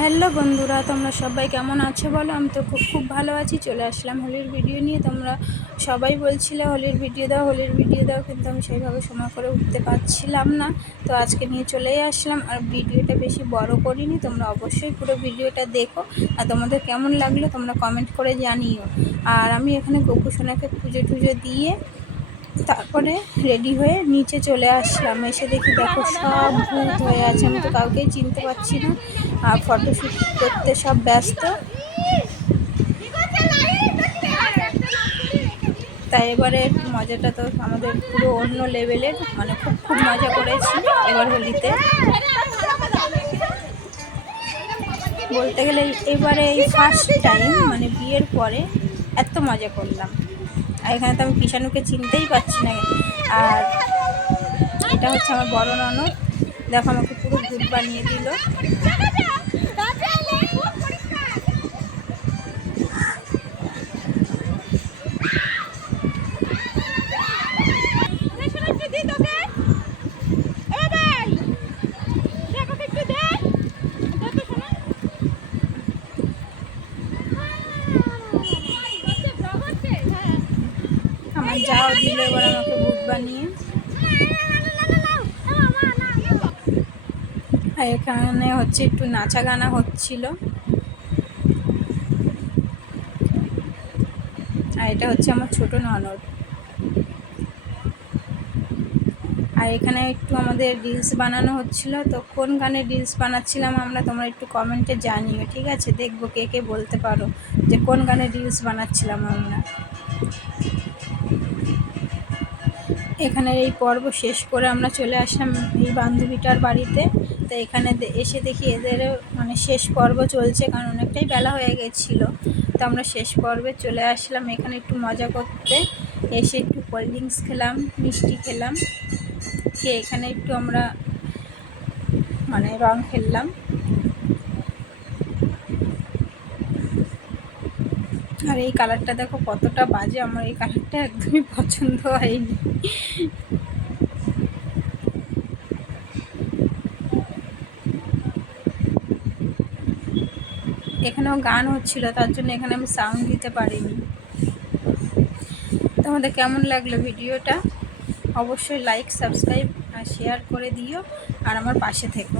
Hello বন্ধুরা, তোমরা সবাই কেমন আছো বলো? আমি তো খুব খুব ভালো আছি। চলে আসলাম হোলির ভিডিও নিয়ে। তোমরা সবাই বলছিলে হোলির ভিডিও দাও, হোলির ভিডিও দাও, কিন্তু আমি সেইভাবে সময় করে উঠতে পারছিলাম না। তো আজকে নিয়ে চলেই আসলাম। আর ভিডিওটা বেশি বড় করিনি, তোমরা অবশ্যই পুরো ভিডিওটা দেখো। আর তোমাদের কেমন লাগল, তোমরা কমেন্ট করে জানিও। আর আমি এখানে গোপুসোনাকে পুজো টুজো দিয়ে তারপরে রেডি হয়ে নিচে চলে আসলাম। এসে দেখি দেখো সব ভূত হয়ে আছে। আমি তো কাউকেই চিনতে পারছি না। আর ফটোশ্যুট করতে সব ব্যস্ত। তাই এবারে মজাটা তো আমাদের পুরো অন্য লেভেলের মানে খুব খুব মজা করেছি এবার হোলিতে। বলতে গেলে এবারে এই ফার্স্ট টাইম মানে বিয়ের পরে এত মজা করলাম। আর এখানে তো আমি কিষাণুকে চিনতেই পারছি না। আর এটা হচ্ছে আমার বড় ননদ। দেখো, আমাকে পুরো দুধ বানিয়ে দিল। যাও, দিল এবার আমাকে ভূত বানিয়ে। আর এখানে হচ্ছে একটু নাচা গানা হচ্ছিল। আর এটা হচ্ছে আমার ছোট ননদ। আর এখানে একটু আমাদের রিলস বানানো হচ্ছিল। তো কোন গানে রিলস বানাচ্ছিলাম আমরা তোমরা একটু কমেন্টে জানিও, ঠিক আছে? দেখব কে কে বলতে পারো যে কোন গানে রিলস বানাচ্ছিলাম আমরা। এখানে এই পর্ব শেষ করে আমরা চলে আসলাম এই বান্ধবীটার বাড়িতে। তো এখানে এসে দেখি এদের মানে শেষ পর্ব চলছে কারণ অনেকটাই বেলা হয়ে গেছিল। তো আমরা শেষ পর্বে চলে আসলাম এখানে একটু মজা করতে। এসে একটু কোল্ড ড্রিঙ্কস খেলাম, মিষ্টি খেলাম। খেয়ে এখানে একটু আমরা মানে রং খেললাম। আর এই কালারটা দেখো কতটা বাজে, আমার এই কালারটা একদমই পছন্দ হয়নি। এখানেও গান হচ্ছিল, তার জন্য এখানে আমি সাউন্ড দিতে পারিনি। তোমাদের কেমন লাগল ভিডিওটা? অবশ্যই লাইক সাবস্ক্রাইব আর শেয়ার করে দিও, আর আমার পাশে থেকো।